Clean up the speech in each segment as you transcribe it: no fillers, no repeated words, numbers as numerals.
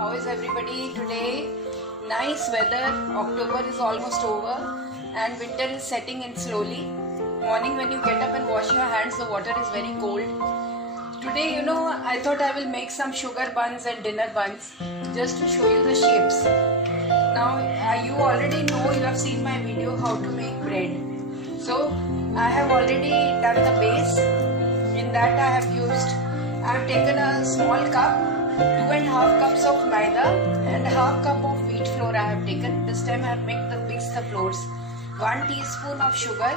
How is everybody today? Nice weather. October is almost over and winter is setting in slowly. Morning when you get up and wash your hands, the water is very cold. Today, I thought I will make some sugar buns and dinner buns just to show you the shapes. Now, you already know, you have seen my video how to make bread. So, I have already done the base. In that I have taken a small cup, 2.5 cups of maida and half cup of wheat flour I have taken. This time I have mixed the flours. 1 teaspoon of sugar,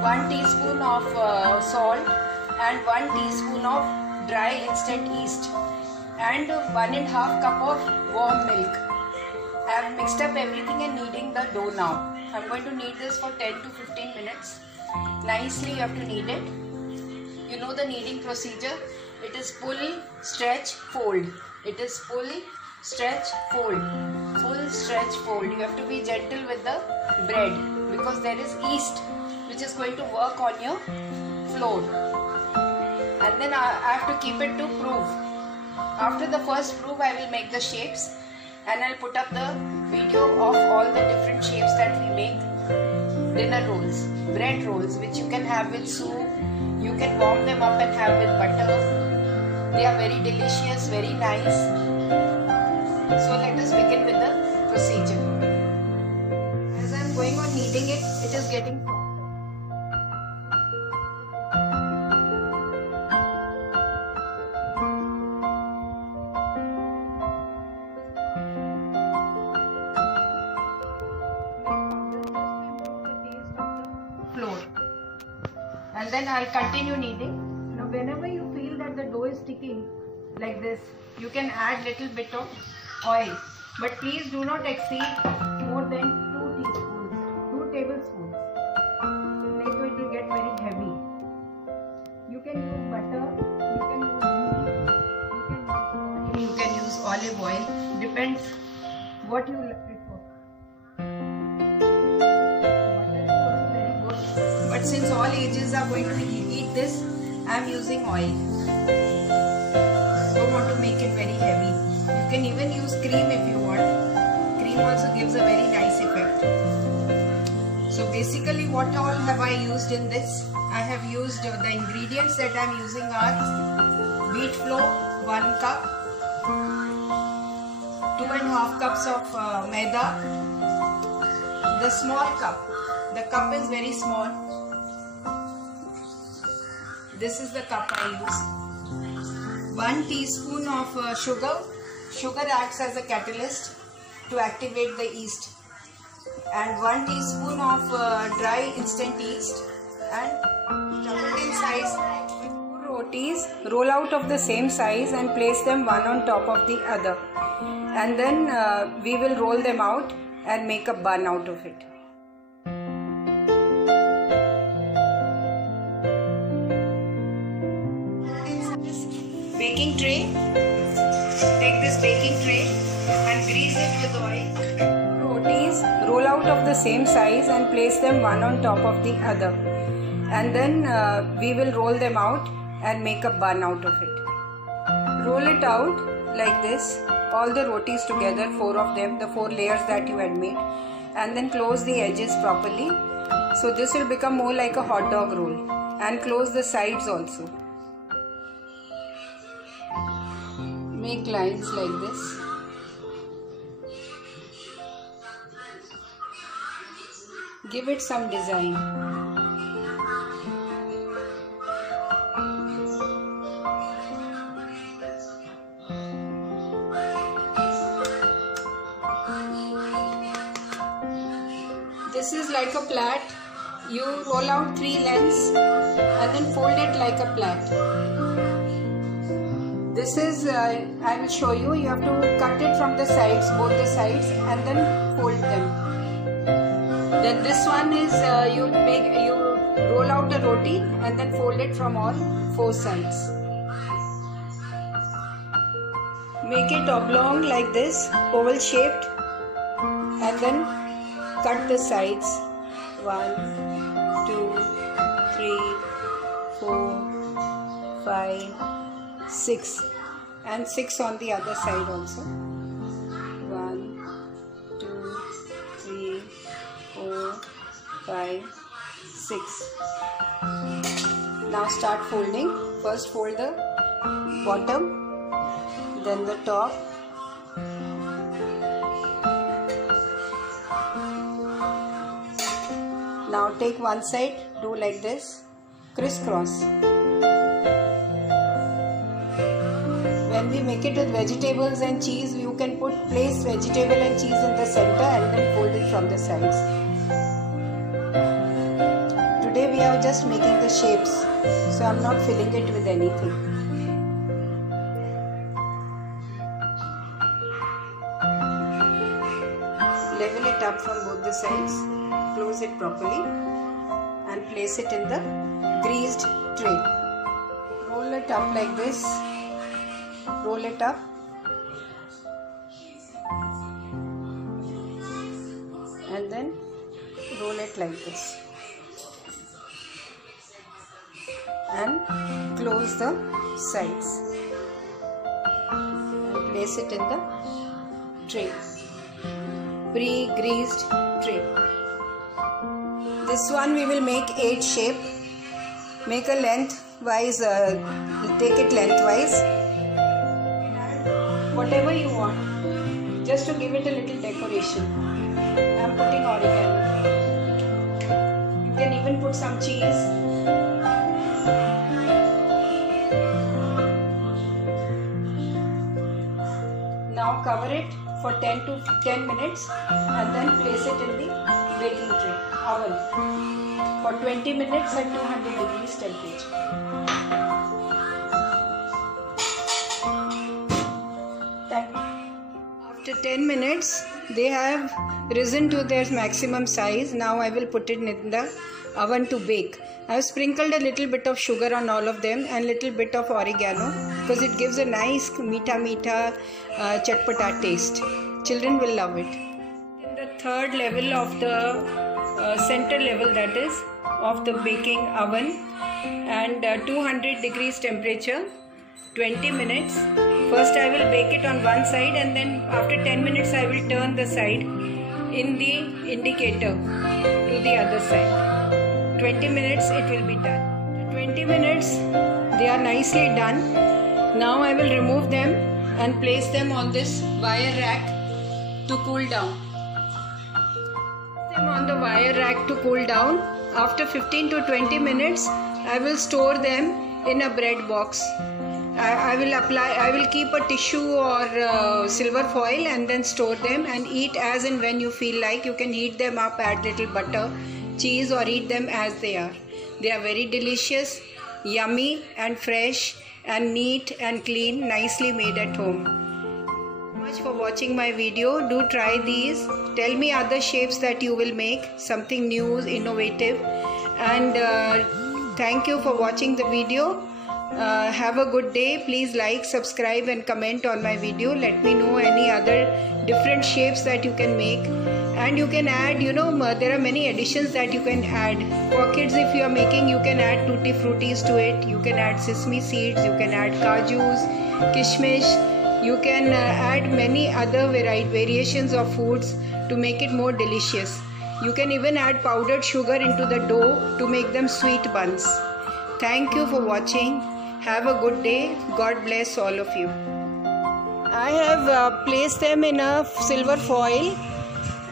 1 teaspoon of salt and 1 teaspoon of dry instant yeast and 1.5 cup of warm milk. I have mixed up everything and kneading the dough now. I am going to knead this for 10 to 15 minutes. Nicely you have to knead it. You know the kneading procedure. It is pull, stretch, fold. It is pull, stretch, fold. Pull, stretch, fold. You have to be gentle with the bread because there is yeast which is going to work on your flour. And then I have to keep it to proof. After the first proof I will make the shapes and I'll put up the video of all the different shapes that we make. Dinner rolls, bread rolls which you can have with soup. You can warm them up and have with butter. They are very delicious, very nice. So let us begin with the procedure. As I am going on kneading it, it is getting softer. And then I'll continue kneading. Now whenever you feel that the dough is sticking like this, you can add little bit of oil. But please do not exceed more than 2 tablespoons. Later it will get very heavy. You can use butter, you can use ghee, you can use olive oil. Depends what you prefer. But since all ages are going to eat this, I am using oil. Don't want to make it very heavy. You can even use cream if you want. Cream also gives a very nice effect. So basically what all have I used in this? I have used the ingredients that I am using are wheat flour, 1 cup, 2.5 cups of maida, the small cup. The cup is very small. This is the cup I use. 1 teaspoon of sugar. Sugar acts as a catalyst to activate the yeast. And 1 teaspoon of dry instant yeast. And doubled in size. 2 rotis, roll out of the same size and place them one on top of the other. And then we will roll them out and make a bun out of it. Baking tray. Take this baking tray and grease it with oil. Rotis, roll out of the same size and place them one on top of the other. And then we will roll them out and make a bun out of it. Roll it out like this, all the rotis together, 4 of them, the 4 layers that you had made. And then close the edges properly. So this will become more like a hot dog roll. And close the sides also. Make lines like this. Give it some design. This is like a plait. You roll out 3 lengths and then fold it like a plait. This is, I will show you, you have to cut it from the sides, both the sides, and then fold them. Then this one is, you roll out a roti and then fold it from all 4 sides. Make it oblong like this, oval shaped, and then cut the sides. 1, 2, 3, 4, 5, 6 and 6 on the other side also. 5, 6. Now start folding. First fold the bottom, then the top. Now take one side, do like this, crisscross. When we make it with vegetables and cheese, you can place vegetable and cheese in the center and then fold it from the sides. Today we are just making the shapes, so I am not filling it with anything. Level it up from both the sides, close it properly and place it in the greased tray. Roll it up like this. Roll it up and then roll it like this and close the sides and place it in the tray, pre-greased tray. This one we will make 8 shape. Make a lengthwise, take it lengthwise. Whatever you want, just to give it a little decoration. I am putting oregano. You can even put some cheese. Now cover it for 10 minutes and then place it in the baking tray, oven, for 20 minutes at 200 degrees temperature. After 10 minutes, they have risen to their maximum size. Now I will put it in the oven to bake. I have sprinkled a little bit of sugar on all of them and little bit of oregano because it gives a nice meeta chatpata taste. Children will love it. In the third level of the center level, that is of the baking oven, and 200 degrees temperature, 20 minutes. First I will bake it on one side and then after 10 minutes I will turn the side in the indicator to the other side. 20 minutes it will be done. 20 minutes they are nicely done. Now I will remove them and place them on this wire rack to cool down. Place them on the wire rack to cool down. After 15 to 20 minutes I will store them in a bread box. I will keep a tissue or silver foil and then store them and eat as and when you feel like. You can heat them up, add little butter, cheese, or eat them as they are. They are very delicious, yummy and fresh and neat and clean, nicely made at home. Thank you so much for watching my video. Do try these. Tell me other shapes that you will make, something new, innovative, and thank you for watching the video. Have a good day. Please like, subscribe and comment on my video. Let me know any other different shapes that you can make, and you can add, there are many additions that you can add. For kids, if you are making, you can add tutti fruities to it. You can add sesame seeds, you can add kajus, kishmish. You can add many other variations of foods to make it more delicious. You can even add powdered sugar into the dough to make them sweet buns. Thank you for watching. Have a good day. God bless all of you. I have placed them in a silver foil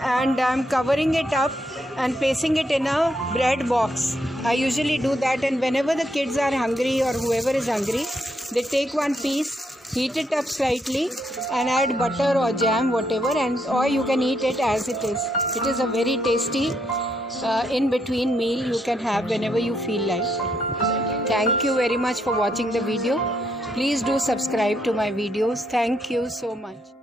and I am covering it up and placing it in a bread box. I usually do that, and whenever the kids are hungry or whoever is hungry, they take one piece, heat it up slightly and add butter or jam, whatever, or you can eat it as it is. It is a very tasty in-between meal you can have whenever you feel like. Thank you very much for watching the video. Please do subscribe to my videos. Thank you so much.